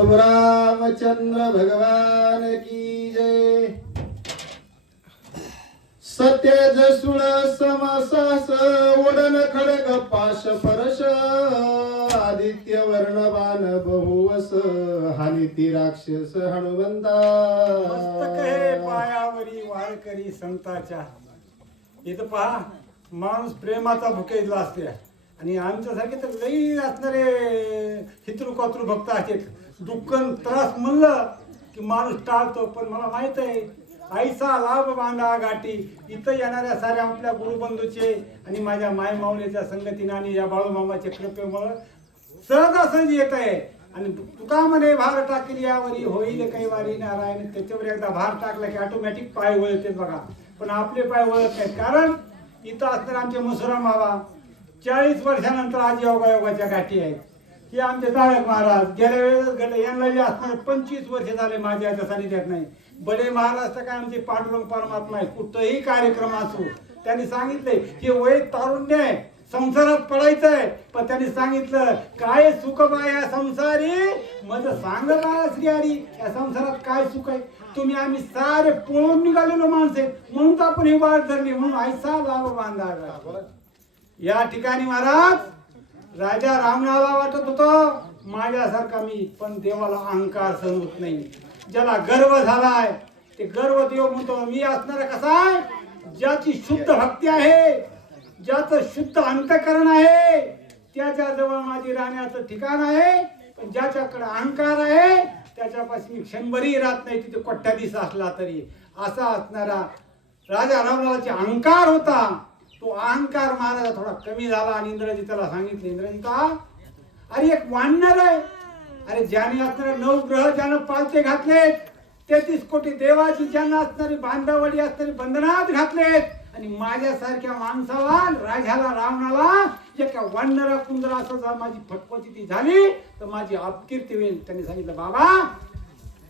प्रभु रामचंद्र भगवान की जय। सत्य जसुळ समसास उडन खडग पाश परश। आदित्य वर्णबान बहुवस हानिती राक्षस हनुमंता। पायावरी वारकरी संताच्या. इथं पहा माणूस प्रेमाचा भुकेजला असते आणि आमच्यासारखे तर लई असणारे हितरू कातरू भक्त आहेत. दुःख त्रास म्हणलं की माणूस टाळतो पण मला माहीत आहे आईचा लाभ बांधा गाठी इथं येणाऱ्या साऱ्या आपल्या गुरुबंधूचे आणि माझ्या माय माऊलीच्या संगतीनं आणि या बाळूमामाच्या कृपेमुळं सहजासहज येत आहे. आणि तुका म्हणे भार टाकेल यावरी होईल काही वारी नारायण. त्याच्यावर एकदा भार टाकला की ऑटोमॅटिक पाय वळते बघा. पण आपले पाय वळत नाहीत. कारण इथं असणारे आमचे मुसराम मावा चाळीस वर्षानंतर आज योगायोगाच्या गाठी आहेत. हे आमचे तारक महाराज गेल्या वेळेस घडले यांना जे पंचवीस वर्ष झाले माझ्या याच्या सानिध्यात नाही. बडे महाराज तर काय आमचे पांडुरंग परमात्मा आहे. कुठंही कार्यक्रम असो त्यांनी सांगितले की वय तारुण्य आहे. संसारात पडायचंय. पण त्यांनी सांगितलं काय सुख बाया संसारी? मग सांग श्री हरी या संसारात काय सुख आहे? तुम्ही आम्ही सारे पळून निघालेलो माणसे. म्हणून तर आपण ही वाट धरली. म्हणून ऐसा लाभ बांधा या ठिकाणी महाराज राजा रावणाला वाटत होत माझ्यासारखा मी पण देवाला अहंकार सण होत नाही. ज्याला गर्व झालाय ते गर्व देव म्हणतो मी असणारा कसा आहे? ज्याची शुद्ध भक्ती आहे ज्याचं शुद्ध अंतकरण आहे त्याच्याजवळ माझी राहण्याचं ठिकाण आहे पण ज्याच्याकडे अहंकार आहे त्याच्यापासून मी क्षणभरही राहत नाही तिथे कोट्याधीश असला तरी. असा असणारा राजा रावणाचा अहंकार होता. तो अहंकार महाराजा थोडा कमी झाला आणि इंद्रजी त्याला सांगितले इंद्रजिता अरे एक वाढणार आहे. अरे ज्याने असणारे नऊ ग्रह ज्यानं पालते घातलेत. तेहतीस कोटी देवाची ज्यांना असणारी बांधावडी असणारी बंधनात घातलेत. आणि माझ्यासारख्या माणसाला राजाला रावणाला एका वाढणारा कुंदरा असं जर माझी फटफटी ती झाली तर माझी अपकीर्ती होईल. त्यांनी सांगितलं बाबा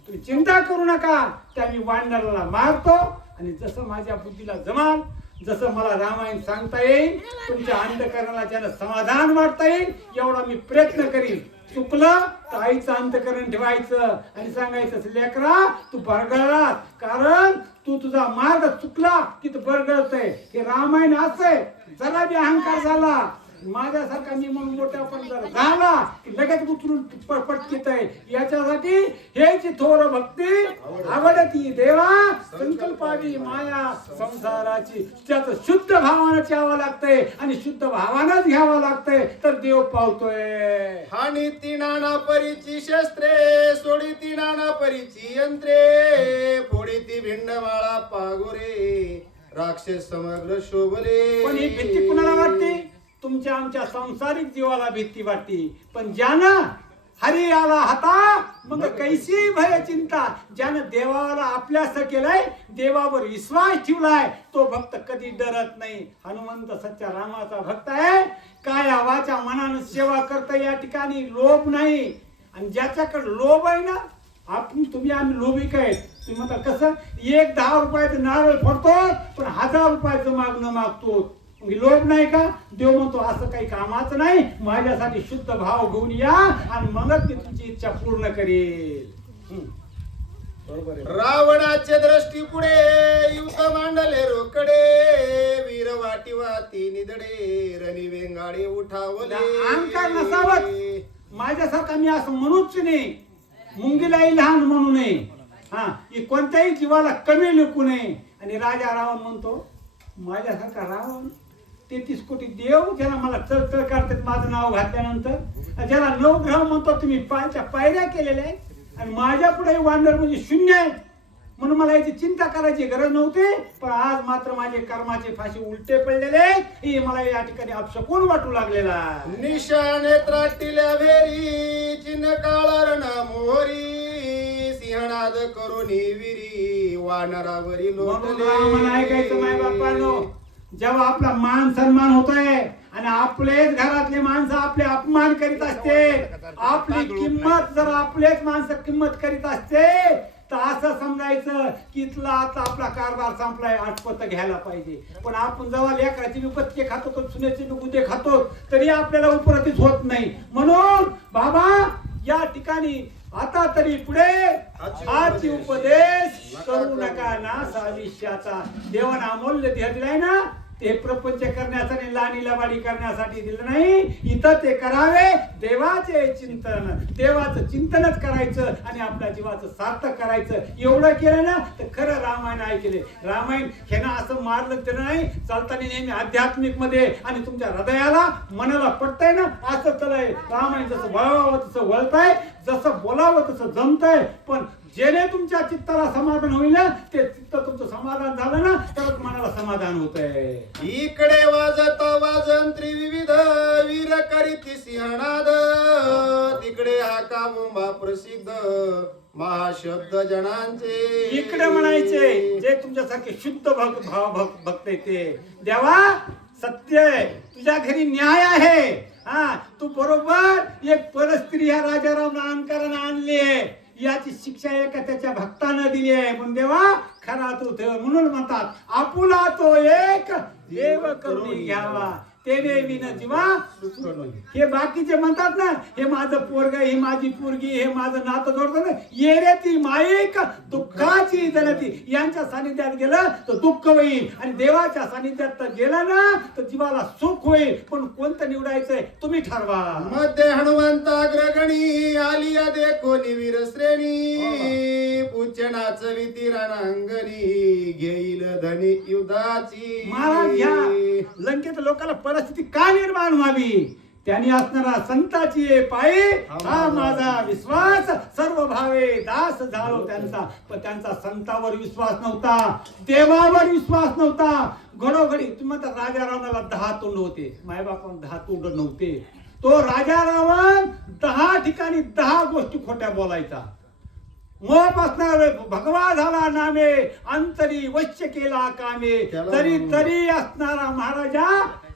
तुम्ही चिंता करू नका. त्या मी वाढणाराला मारतो आणि जसं माझ्या बुद्धीला जमाल जसं मला रामायण सांगता येईल तुमच्या अंतकरणाला ज्याला समाधान वाटता येईल एवढा मी प्रयत्न करीन. चुकलं तर आईचं अंतकरण ठेवायचं आणि सांगायचं लेकरा तू बरगळला कारण तू तुझा मार्ग चुकला की तू बरगळतय. हे रामायण असं आहे जरा बी अहंकार झाला. माझ्यासारखा मी म्हणून मोठ्या पण झाला. की लगेच उतरून पटकीत आहे? याच्यासाठी हेची थोर भक्ती आवडती. देवा संकल्पावी माया संसाराची. त्याचं शुद्ध भावानं घ्यावं लागतंय आणि शुद्ध भावानंच घ्यावं लागतंय. तर देव पावतोय. हानी ती नाना परीची शस्त्रे सोडी ती नाना परीची यंत्रे फोडी ती भिंड माळा पागोरे राक्षस समग्र शोभले. पण ही भीती कुणाला वाटते? तुमच्या आमच्या संसारिक जीवाला भीती वाटते. पण ज्यानं हरी आला हाता मग कैसी भय चिंता. ज्यानं देवाला आपल्यास केलंय देवावर विश्वास ठेवलाय तो भक्त कधी डरत नाही. हनुमंत सच्चा रामाचा भक्त आहे. काय आवाच्या मनानं सेवा करता या ठिकाणी? लोभ नाही. आणि ज्याच्याकडे लोभ आहे ना आपण तुम्ही आम्ही लोभिक आहे तुम्ही म्हणता कसं? एक दहा रुपयाचं नारळ फोडतो पण हजार रुपयाचं मागणं मागतो. मग लोभ नाही का? देव म्हणतो असं काही कामाचं नाही. माझ्यासाठी शुद्ध भाव घेऊन या आणि मगच मी तुमची इच्छा पूर्ण करेल. बरोबर रावणाचे दृष्टी पुढे युद्ध मांडले रोकडे. वीर वाटी वाती निदडे रणी वेंगाडे उठावले. अहंकार नसावत. माझ्यासारखा मी असं म्हणूच नाही. मुंगीलाही लहान म्हणू नये. हा की कोणत्याही जीवाला कमी लेखू नये. आणि राजा रावण म्हणतो माझ्यासारखा रावण तेहतीस कोटी देव ज्याला मला चळचळ करतात माझं नाव घातल्यानंतर. ज्याला नवग्रह म्हणतो तुम्ही पायच्या पायऱ्या केलेल्या आहेत. आणि माझ्या पुढे वांडर म्हणजे शून्य आहे म्हणून मला याची चिंता करायची गरज नव्हती. पण आज मात्र माझे कर्माचे फाशी उलटे पडलेले आहेत. हे मला या ठिकाणी अपशकून वाटू लागलेला आहे. निशाने त्राटिल्या भेरी चिन्ह काळा रण मोहरी सिंहनाद करुणी विरी वानरावरी म्हणून रामानं ऐकायचं माय बापानो जेव्हा आपला मान सन्मान होतोय आणि आपलेच घरातले माणसं आपले अपमान करीत असते आपली किंमत जर आपलेच माणसं किंमत करीत असते तर असं समजायचं की इथला आता आपला कारभार संपलाय आठपत घ्यायला पाहिजे. पण आपण जेव्हा लेकराची विपत्ती खातो तर सुनेचे गुदे खातो तरी आपल्याला उपरतीच होत नाही. म्हणून बाबा या ठिकाणी आता तरी पुढे हाची उपदेश. करू. नका ना साविष्याचा देवानं अमूल्य दिलाय ना ते प्रपंच करण्यासाठी लाणी लबाडी करण्यासाठी दिलं नाही. इथं ते करावे देवाचे चिंतन. देवाचं चिंतनच करायचं आणि आपल्या जीवाचं सार्थक करायचं. एवढं केलं ना तर खरं रामायण ऐकले. रामायण हे ना असं मारलं तर नाही. चालताना नेहमी आध्यात्मिकमध्ये आणि तुमच्या हृदयाला मनाला पटतंय ना असं चलय रामायण जसं वळावं तसं वळताय जसं बोलावं तसं जमतंय. पण जेणे तुमच्या चित्ताला समाधान होईल ना ते चित्त तुमचं समाधान झालं ना तरच मनाला समाधान होतंय. इकडे वाजत वाजन त्रिविध वीर करीती सिंहनाद. तिकडे हा कामुंबा प्रसिद्ध. महाशब्द जनांचे इकडे म्हणायचे जे तुमच्यासारखे शुद्ध भक्त भाव भक्त भक्त आहे ते. देवा सत्य आहे. तुझ्या घरी न्याय आहे. हा तू बरोबर एक परस्त्री ह्या राजाराम नानकरानं आणली आहे. याची शिक्षा एका त्याच्या भक्तानं दिली आहे. म्हणून देवा खरा तू म्हणून म्हणतात आपुला तो एक देव करून घ्यावा. तेने विन जीवा. हे बाकीचे म्हणतात ना हे माझं पोरग ही माझी पोरगी हे माझं नातं जोडतं ना ये रे ती माईक. दुःखाची जलती यांच्या सानिध्यात गेलं तर दुःख होईल. आणि देवाच्या सानिध्यात तर गेलं ना तर जीवाला सुख होईल. पण कोणतं निवडायचंय तुम्ही ठरवा. मध्ये हनुमंत अग्रगणी आलिया देखो निवीर श्रेणी. पूजनाच विती रणांगणी घेईल धनी युद्धाची महाराज ह्या लंकेत लोकांना परिस्थिती का निर्माण व्हावी? त्यांनी असणारा संताची पायी हा माझा विश्वास सर्व भावे दास झालो त्यांचा. पण त्यांचा संतावर विश्वास नव्हता. देवावर विश्वास नव्हता. घडोघडी तुम्ही राजा रावणाला दहा तोंड होते. मायबापांना दहा तोंड नव्हते. तो राजा रावण दहा ठिकाणी दहा गोष्टी खोट्या बोलायचा. मोह बसणार भगवा झाला नामे अंतरी वश्य केला कामे. तरी तरी असणारा महाराजा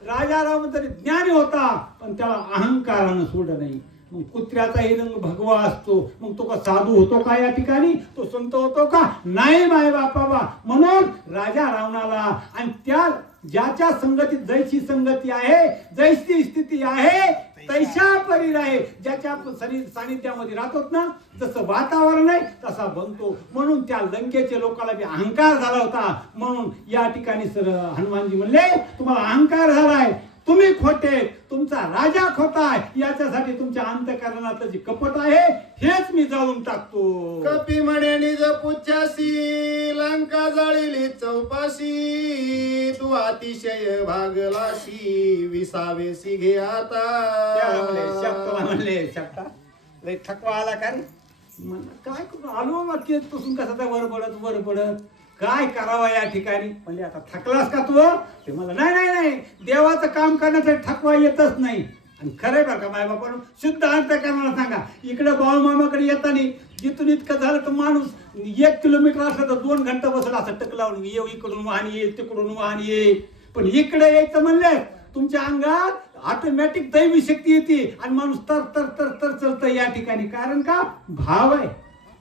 राजाराम तरी ज्ञानी होता पण त्याला अहंकारानं सोडलं नाही. मग कुत्र्याचाही रंग भगवा असतो. मग तो का साधू होतो का या ठिकाणी? तो संत होतो का? नाही माय बापाबा. म्हणून राजा रावणाला आणि त्या ज्याच्या संगतीत जैशी संगती आहे जैसी स्थिती आहे तैशा परी आहे. ज्याच्या आपण सनि- सानिध्यामध्ये राहतोत ना जसं वातावरण आहे तसा बनतो. म्हणून त्या लंकेच्या लोकाला बी अहंकार झाला होता. म्हणून या ठिकाणी सर हनुमानजी म्हणले तुम्हाला अहंकार झालाय तुम्ही खोटे तुमचा राजा खोटा आहे याच्यासाठी तुमच्या अंतकरणात जी कपट आहे हेच मी जाळून टाकतो. कपी म्हणे निज पुच्छासी लंका जाळीली चौपाशी तू अतिशय भागलाशी विसावेसी घे आता. म्हणले शब्दा लय थकवा आला का काय करू? आलो मग तेच पासून कसा त्या वर पडत वर पडत? काय करावं या ठिकाणी? म्हणजे आता थकलास का तू ते मला नाही नाही नाही. देवाचं काम करण्यासाठी थकवा येतच नाही. आणि खरंय बरं का माय बापा शुद्ध अर्थ करणारा सांगा. इकडे बाळमामाकडे येताना जिथून इतकं झालं तर माणूस एक किलोमीटर असलं तर दोन घंटा बसला असं टक लावून येऊ इकडून वाहन ये तिकडून वाहन ये. पण इकडे यायचं म्हणले तुमच्या अंगात ऑटोमॅटिक दैवी शक्ती येते आणि माणूस तर तर तर तर चलतं या ठिकाणी. कारण का? भाव आहे.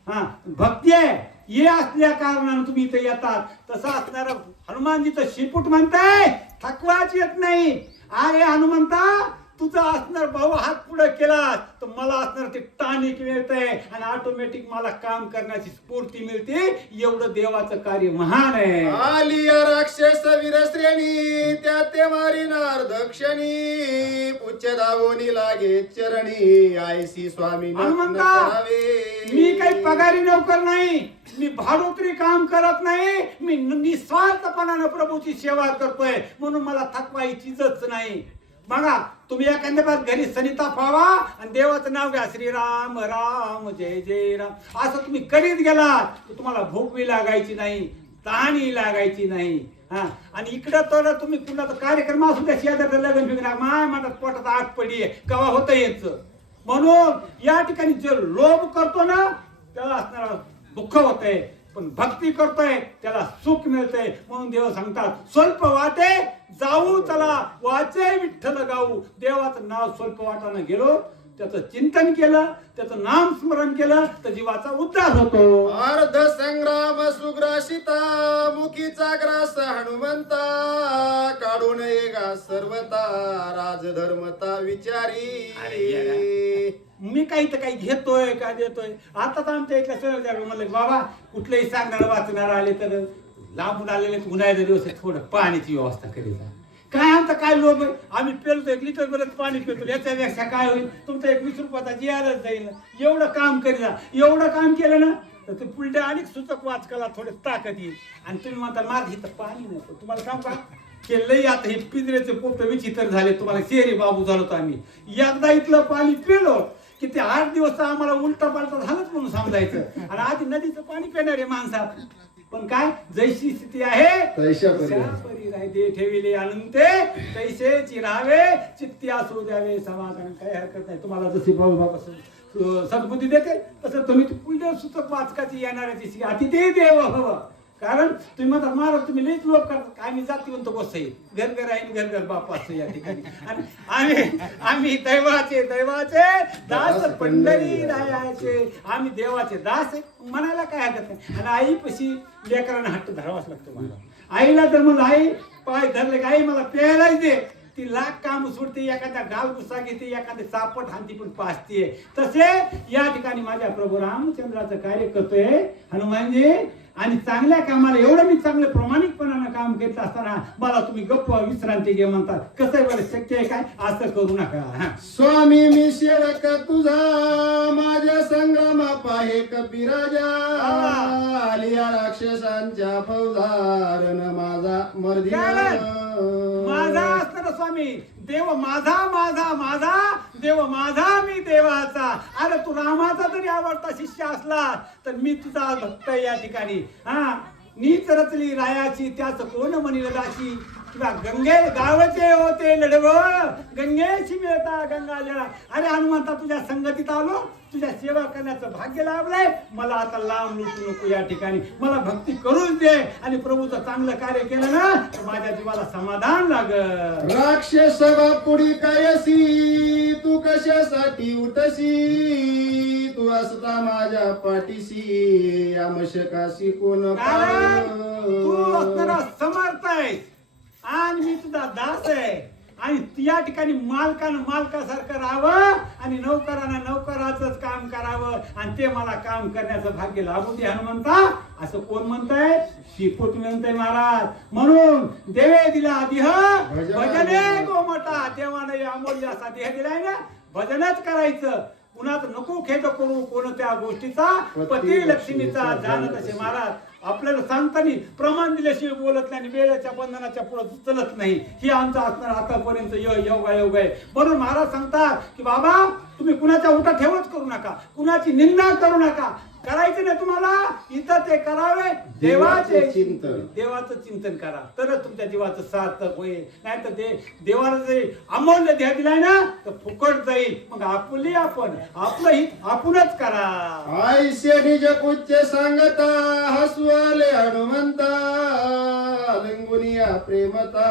हा भक्ती आहे. हे असल्या कारणानं तुम्ही इथे येतात. तसं असणार हनुमानजीचं शिपूट म्हणताय थकवाच येत नाही. अरे हनुमंता तुझा असणार भाऊ हात पुढे केला तर मला असणार ते टानिक मिळतंय आणि ऑटोमॅटिक मला काम करण्याची स्फूर्ती मिळते. एवढं देवाचं कार्य महान आहे. आलिया राक्षस वीरश्रेणी त्या ते मारिनार दक्षिणी पुच्छ दावोनी लागे चरणी आयसी स्वामी हनुमंता. मी काही पगारी नोकर नाही मी भाडोत्री काम करत नाही मी निस्वार्थपणानं प्रभूची सेवा करतोय म्हणून मला थकवा चीजच नाही. बघा तुम्ही एखाद्या बात घरी सनिता फावा आणि देवाचं नाव घ्या. श्रीराम राम जय जय राम. असं तुम्ही करीत गेलात तर तुम्हाला भूक बी लागायची नाही ताणी लागायची नाही. हा? आणि इकडं तर तुम्ही कुणाचा कार्यक्रम असू द्या शेजारचं लग्न फिरणार माय म्हणतात पोटात आठ पडी आहे. कवा होतं यायचं म्हणून या ठिकाणी जे लोभ करतो ना त्याला असणारा दुःख होतंय. पण भक्ती करतोय त्याला सुख मिळतंय. म्हणून देव सांगतात स्वल्प वाटे जाऊ चला. वाचे विठ्ठल गाऊ. देवाचं नाव स्वल्प वाटानं गेलो त्याचं चिंतन केलं त्याचं नाम स्मरण केलं तर जीवाचा उद्धार होतो. अर्ध संग्राम सुग्रासिता मुखीचा ग्रास हनुमंता काढून येगा सर्वता राजधर्मता विचारी. मी काही तर काही घेतोय का देतोय? आता तर आमच्या इथल्या सहज म्हणलं बाबा कुठलेही सांगणार वाचणार आले तर लांबून आलेले उन्हाळ्याचा दिवस थोडं पाण्याची व्यवस्था करीत जा. काय आमचा काय लोभ आहे? आम्ही पेलतो एक लिटर भरत पाणी पितो. याच्यापेक्षा काय होईल? तुमचा एक वीस रुपयाचा जियारच जाईल. एवढं काम करी जा. एवढं काम केलं ना तर ते पुलटे अनेक सूचक वाचकाला थोडे ताकद येईल. आणि तुम्ही म्हणता माझं इथं पाणी नसतं तुम्हाला सांग का? केलंही आता हे पिंजऱ्याचे पोट विचित्र झाले. तुम्हाला शेरी बाबू झालो तर आम्ही. एकदा इथलं पाणी पिलो की ते आठ दिवस तर आम्हाला उलटा पालटा झालंच म्हणून समजायचं. आणि आधी नदीचं पाणी पिणारे माणसात पण काय? जैशी स्थिती आहे. तैशा परी राहते ठेविले अनंते. तैसे चिरावे. चित्ती असू द्यावे. समाधान काही हरकत नाही. तुम्हाला जशी भाऊ बाबा सद्बुद्धी देते तसं तुम्ही पुढे सुतक वाचकाची येणाऱ्याची अतिथी देव हवं कारण तुम्ही म्हणता महाराज तुम्ही लईच लोक करता. आम्ही जातीवंत गोष्ट आहे. घर घर आहे घर घर बाप असतो या ठिकाणी. आणि आम्ही आम्ही दैवाचे दैवाचे दास पंढरी रायाचे. आम्ही देवाचे दास आहे. म्हणायला काय हरकत नाही. आणि आईपाशी लेकरांना हट्ट धरावाच लागतो मला. आईला तर म्हणलं आई पाय धरले का? आई मला प्यायलाच दे. ती लाख काम सोडते एखाद्या गालगुसा घेते एखाद्या चापट हाती पण पाचते तसे या ठिकाणी माझ्या प्रभू रामचंद्राचं कार्य करतोय. हनुमानजी आणि चांगल्या कामाला एवढं मी चांगलं प्रामाणिकपणानं काम करत असताना मला तुम्ही गप्प विश्रांती घे म्हणतात. कसं बरं शक्य आहे काय? असं करू नका. हा. स्वामी मी सेवक तुझा माझ्या संग्रामा पाहे कपिराजा. आलिया राक्षसांच्या फौजारन माझा मर्दी माझा असणार स्वामी देव माझा माझा माझा देव माझा मी देवाचा. अरे तू रामाचा जरी आवडता शिष्य असला तर मी तुझा भक्त या ठिकाणी. हा? नीच रचली रायाची त्याच कोण म्हणील दाशी किंवा गंगे गावचे होते लढव गंगेशी मिळता गंगा जळा अरे हनुमंता तुझ्या संगतीत आलो. तुझ्या सेवा करण्याचं भाग्य लाभलंय. मला आता लांब लुटू नको या ठिकाणी. मला भक्ती करूच दे. आणि प्रभूचं चांगलं कार्य केलं ना तर माझ्या जीवाला समाधान लागल. राक्षस पुढी कायसी तू कशासाठी उठसी तू असता माझ्या पाठीशी. या मशकाशी कोण तू असणारा? समर्थ आहे. आणि मी तुझा दास आहे. आणि या ठिकाणी मालकानं मालकासारखं राहावं आणि नौकरानं नौकराचंच काम करावं आणि ते मला काम करण्याचं भाग्य लाभू दे हनुमंता. असं कोण म्हणताय? शिकवत म्हणताय महाराज. म्हणून देवे दिला देह भजने गोमटा. देवाने अमूल्य असा देह दिलाय ना भजनच करायचं. तर नको खेद करू कोणत्या गोष्टीचा? पती लक्ष्मीचा जाण तसे महाराज आपल्याला सांगताना प्रमाण दिल्याशिवाय बोलत नाही आणि वेळेच्या बंधनाच्या पुढे चलत नाही. ही आमचा असणार आतापर्यंत य योग योग आहे. म्हणून महाराज सांगतात की बाबा तुम्ही कुणाच्या उठा ठेवच करू नका. कुणाची निंदा करू नका. करायचं नाही तुम्हाला? इथं ते करावे. देवाचे चिंतन. देवाचं चिंतन करा. तरच तुमच्या जीवाचं सार्थक होईल. नाही तर ते देवाला जे अमूल्य देह दिलाय ना तर फुकट जाईल. मग आपली आपण आपलं हित आपणच करा. आयुष्य निज कुच्च सांगता हसवाले हनुमंता लिंगुनिया प्रेमता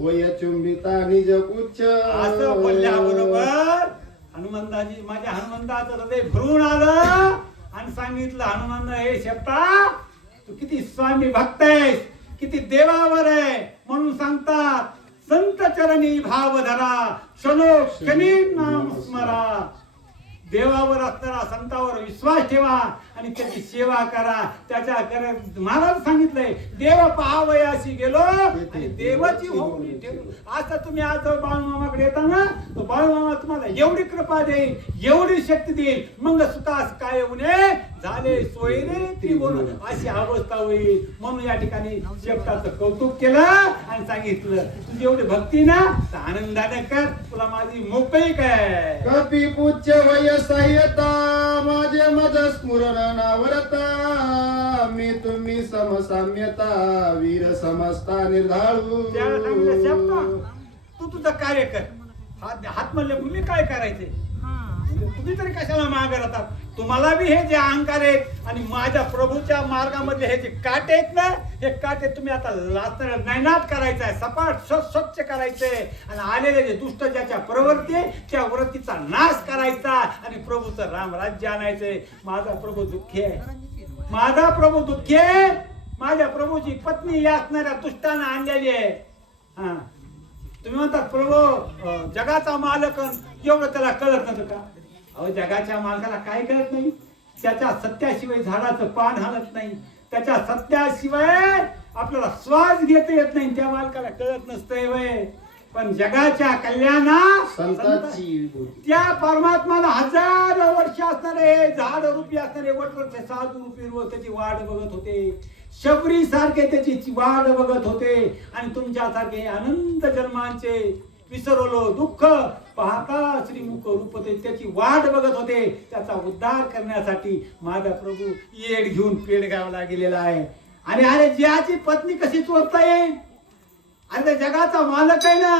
वय चुंबिता निज कुच्च असं बोलल्याबरोबर हनुमंताजी माझ्या हनुमंताचं हृदय भरून आलं. आणि सांगितलं हनुमंत हे शेपटा तू किती स्वामी भक्त आहेस किती देवावर आहे. म्हणून सांगतात संत चरणी भाव धरा क्षणो क्षणी नाम स्मरा. देवावर असणारा संतावर विश्वास ठेवा आणि त्याची सेवा करा. त्याच्या कर महाराज सांगितलंय देव पहावयाशी गेलो आणि देवाची होऊन आता तुम्ही आज बाळूमामाकडे येता ना तर बाळूमामा तुम्हाला एवढी कृपा देईल एवढी शक्ती देईल. मग सुतास काय उणे झाले सोयरे त्रिभुवन अशी अवस्था होईल. म्हणून या ठिकाणी शेपटाचं कौतुक केलं आणि सांगितलं तुझी एवढी भक्ती ना तर आनंदाने कर. तुला माझी मोकळी काय कपी पुच्च वय सह्यता माझे मज स्मरण नावरता मी तुम्ही समसाम्यता वीर समजता निर्धाळू. त्याला सांगितलं तू तुझं कार्य कर. हात हात म्हणले मी काय करायचे? तुम्ही तरी कशाला मागे राहतात? तुम्हाला बी हे जे अहंकार आहेत आणि माझ्या प्रभूच्या मार्गामधले हे जे काटे आहेत ना हे काटे तुम्ही आता लाचणार नैनात करायचं आहे सपाट स्व- स्वच्छ करायचंय. आणि आलेले जे दुष्ट ज्याच्या प्रवृत्ती त्या वृत्तीचा नाश करायचा आणि प्रभूचं राम राज्य आणायचंय. माझा प्रभू दुःखी आहे. माझा प्रभू दुःखी आहे. माझ्या प्रभूची पत्नी या असणाऱ्या दुष्टानं आणलेली आहे. हा. तुम्ही म्हणतात प्रभू जगाचा मालक एवढं त्याला कळत नव्हतं का? अहो जगाच्या मालकाला काय कळत नाही. त्याच्या सत्याशिवाय झाडाचं पान हलत नाही. त्याच्या सत्याशिवाय आपल्याला श्वास घेता येत नाही. त्या मालकाला कळत नसतंय वय. पण जगाच्या कल्याणा संतांची त्या परमात्माला हजारो वर्ष असणारे झाड रूपी असणारे वटवृक्ष साधू रूपी व त्याची वाट बघत होते. शबरी सारखे त्याची वाट बघत होते. आणि तुमच्यासारखे अनंत जन्मांचे विसरवलो दुःख पाहता श्रीमुख रूप ते त्याची वाट बघत होते. त्याचा उद्धार करण्यासाठी माझा प्रभू येड घेऊन पेडगावला गेलेला आहे. आणि अरे ज्याची पत्नी कशी चोरता येईल अरे त्या जगाचा मालक आहे ना?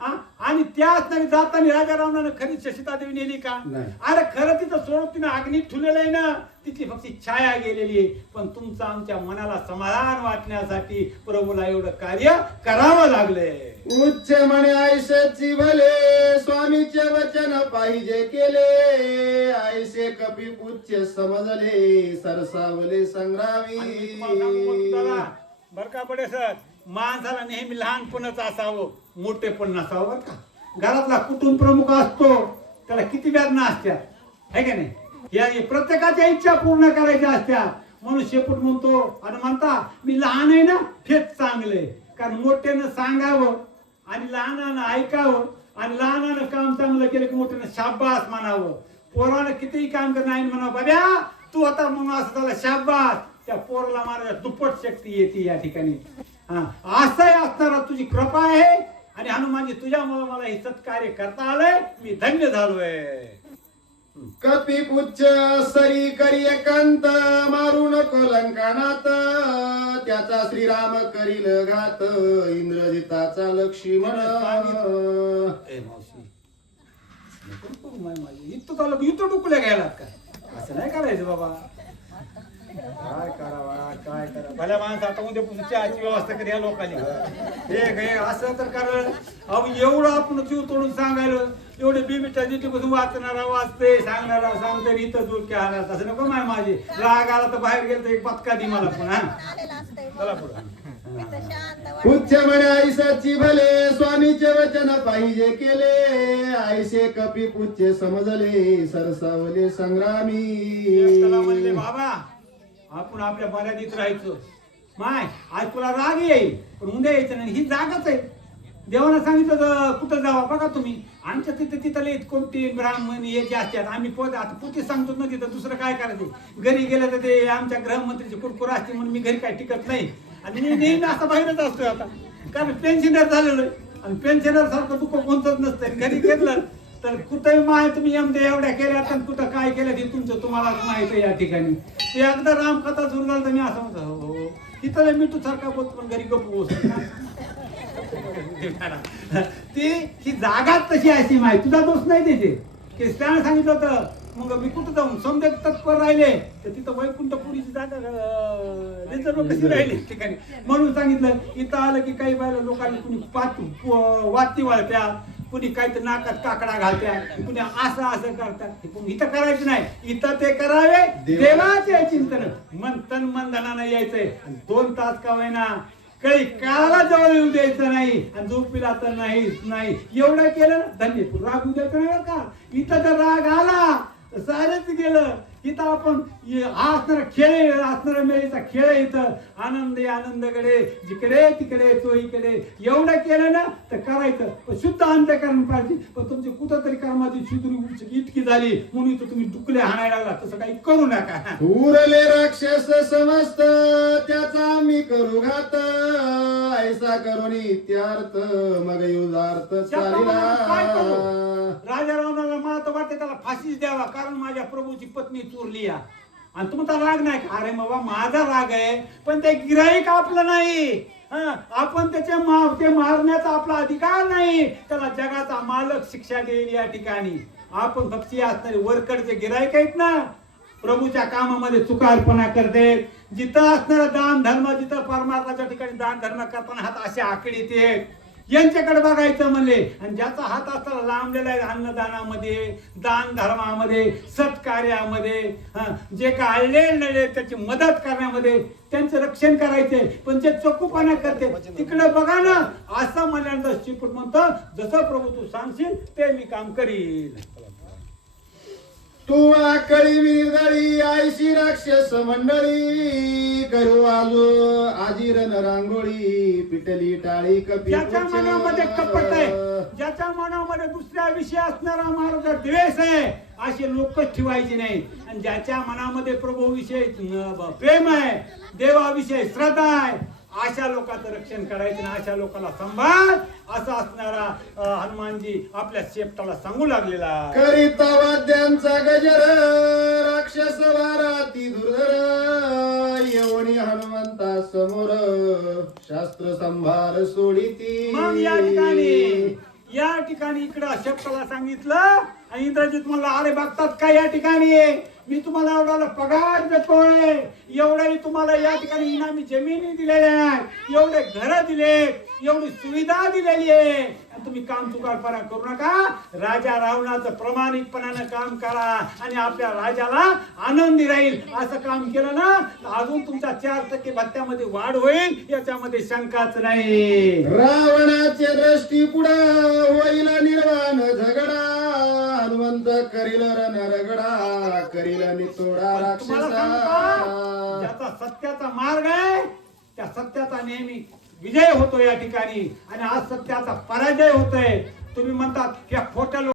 हा? आणि त्याच नाही जाताना राजा रावणानं खरी शशिता देवी नेली का? नाही. अरे खरं तिथं सोडून तिनं अग्नीत ठेवलेलं आहे ना तिची फक्त छाया गेलेली आहे. पण तुमचं आमच्या मनाला समाधान वाटण्यासाठी प्रभूला एवढं कार्य करावं लागलंय. उच्च म्हणे आयुष्याची भले स्वामीचे वचन पाहिजे केले. आयसे कपी उच्च समजले सरसावले आणि मी तुम्हाला सांगू म्हणतो दादा, संग्रामी बरं का बडे सर माणसाला नेहमी लहानपणच असावं मोठेपण नसावं बरं का? घरातला कुटुंब प्रमुख असतो त्याला किती वेदना असत्या? है का नाही? या प्रत्येकाच्या इच्छा पूर्ण करायच्या असत्या. म्हणून शेपूट म्हणतो आणि म्हणता मी लहान आहे ना हेच चांगले कारण मोठ्यानं सांगावं आणि लहानानं ऐकावं आणि लहानानं काम चांगलं केलं की मोठ्यानं शाबास म्हणावं. पोरानं कितीही काम करणं आहे म्हणावं बाब्या तू आता म्हणून असं त्याला शाबास. त्या पोराला मारायला दुप्पट शक्ती येते या ठिकाणी. हा असंही असणारा तुझी कृपा आहे आणि हनुमानजी तुझ्यामुळे मला हे सत्कार्य करता आलंय. मी धन्य झालोय कपी पुच्छ सरी करी एकांत मारू नको लंकानात त्याचा श्रीराम करील घात इंद्रजिताचा लक्ष्मण. ए मावशी. नको करू माय माझी इथं चालू इथं डुकल्या घ्यायलात काय असं नाही करायचं बाबा. काय करावा काय करा भल्या माणसं आता उद्या चहाची व्यवस्था करी या लोकांनी. हे हे असं तर कारण अहो एवढं आपण जीव तोडून सांगायला एवढे बिबिटा जिथे बसून वाचणारा वाचते सांगणारा सांगते इथं दूर क्या आला तसं नको माय माझे. राग आला तर बाहेर गेलं तर एक पत्का दि मला पण हा. चला पुढं. उच्च म्हणे आईसाची भले स्वामीचे वचन पाहिजे केले. आईसे कपी पुच्चे समजले सरसावले म्हणले संग्रामी बाबा. आपण आपल्या मर्यादित राहायचं. माय आज तुला राग येईल पण उद्या यायचं नाही. ही जागाच आहे. देवाला सांगितलं तर कुठं जावा बघा तुम्ही. आमच्या तिथे तिथं कोणते ब्राह्मण हे जे असतात आम्ही पोत आता पुती सांगतो ना तिथं दुसरं काय करायचं? घरी गेलं तर ते आमच्या गृहमंत्रीचे कुरकुर असते म्हणून मी घरी काय टिकत नाही. आणि मी नेहमी असं बाहेरच असतोय आता. कारण पेन्शनर झालेलो आहे. आणि पेन्शनर सारखं दुःख कोणतंच नसतं आणि घरी घेतलं तर कुठं माय तुम्ही एमदे एवढ्या केल्या तर कुठं काय केलं ते तुमचं तुम्हालाच माहीत आहे या ठिकाणी. ते एकदा रामकथा सुरू झालं तर मी असं म्हणतो हो हो. तिथं मिठू सारखा बोलतो पण घरी गप्प ती ही जागाच तशी अशी माहिती. तुझा दोष नाही तिथे की त्यानं सांगितलं होतं मग मी कुठं जाऊन समजा तत्पर राहिले? तर तिथं वैकुंठपुरीची जागा रिझर्व कशी राहिली ठिकाणी? म्हणून सांगितलं इथं आलं की काही बायला लोकांनी कुणी पात वाती वाळत्या कुणी काही तर नाकात काकडा घालत्या कुणी असं असं करतात पण इथं करायचं नाही. इथं ते करावे देवा- देवाचे चिंतन. मन तन मन धनानं यायचंय. दोन तास का होईना काही काळाला जवळ येऊ द्यायचं नाही. आणि झोपीला तर नाही नाही. एवढं केलं ना धन्य. राग बरं का? इथं जर राग आला तर सारच गेलं. इथं आपण असणारा खेळ असणारा मेळीचा खेळ इथं. आनंद आनंदकडे जिकडे तिकडे तो इकडे. एवढं केलं ना तर करायचं. पण शुद्ध अंतकरण पाहिजे. पण तुमची कुठंतरी कर्माची शुद्ध इतकी झाली. म्हणून इथं तुम्ही डुकले हाणायला लागला. तसं काही करू नका. उरले राक्षस समस्त त्याचा मी करू घात. ऐसा करून इत्यार्थ मग युजार्थ राजा रावणाला मला तर वाटतं त्याला फाशीच द्यावा. कारण माझ्या प्रभूची पत्नी चोरली या. आणि तुमचा राग नाही का? अरे बाबा माझा राग आहे पण ते गिराईक आपलं नाही. आपण त्याचे मा- ते मारण्याचा आपला अधिकार नाही. त्याला जगाचा मालक शिक्षा देईल या ठिकाणी. आपण भक्ती असणारे वरकडचे गिराईक आहेत ना? प्रभूच्या कामामध्ये चुकारपणा करते. जिथं असणारा दान धर्म जिथं परमार्थाच्या ठिकाणी दान धर्म करताना हात असे आकडे येते यांच्याकडे बघायचं म्हणले आणि ज्याचा हात असताना लांबलेला आहे अन्नदानामध्ये दान धर्मामध्ये सत्कार्यामध्ये जे काय आले नळे त्याची मदत करण्यामध्ये त्यांचं रक्षण करायचंय पण जे चकूपणा करते. तिकडे बघा ना असं म्हणल्यानंतर शिपूट म्हणतं जसं प्रभू तू सांगशील ते मी काम करील तू आकळी विरदळी आयशी राक्षस मंडळी करू आजो आजीरन रांगोळी पिटली टाळी कपी ज्याच्या मनामध्ये कपट आहे ज्याच्या मनामध्ये दुसऱ्या विषयी असणारा मार्ग द्वेष आहे असे लोकच ठेवायचे नाही आणि ज्याच्या मनामध्ये प्रभू विषयी प्रेम आहे देवाविषयी श्रद्धा आहे अशा लोकांचं रक्षण करायचं ना अशा लोकांना सांभाळ असा असणारा हनुमानजी आपल्या शेपटाला सांगू लागलेला करिता वाद्यांचा गजर राक्षस वाराती दुर्धर येवणी हनुमंता समोर शास्त्र संभार सोडिती. मग या ठिकाणी या ठिकाणी इकडं शेपटाला सांगितलं आणि इंद्रजित म्हणला अरे बघतात का या ठिकाणी? मी तुम्हाला एवढा पगार देतोय. एवढे तुम्हाला या ठिकाणी इनामी जमिनी दिलेल्या आहेत. एवढे घर दिले एवढी सुविधा दिलेली आहे. तुम्ही काम चुकारपणा करू नका. राजा रावणाचं प्रामाणिकपणानं काम करा आणि आपल्या राजाला आनंदी राहील. असं काम केलं ना तर अजून तुमच्या चार टक्के भत्त्यामध्ये वाढ होईल. याच्यामध्ये शंकाच नाही. रावणाचे दृष्टी पुढा होईल निर्वाण झगडा हनुमंत करील रगडा करील. तुम्हाला सांगू का? राक्षसा ज्याचा सत्याचा मार्ग आहे त्या सत्याचा नेहमी विजय होतो या ठिकाणी. आणि आज सत्याचा पराजय होतोय. तुम्ही म्हणतात की खोट्या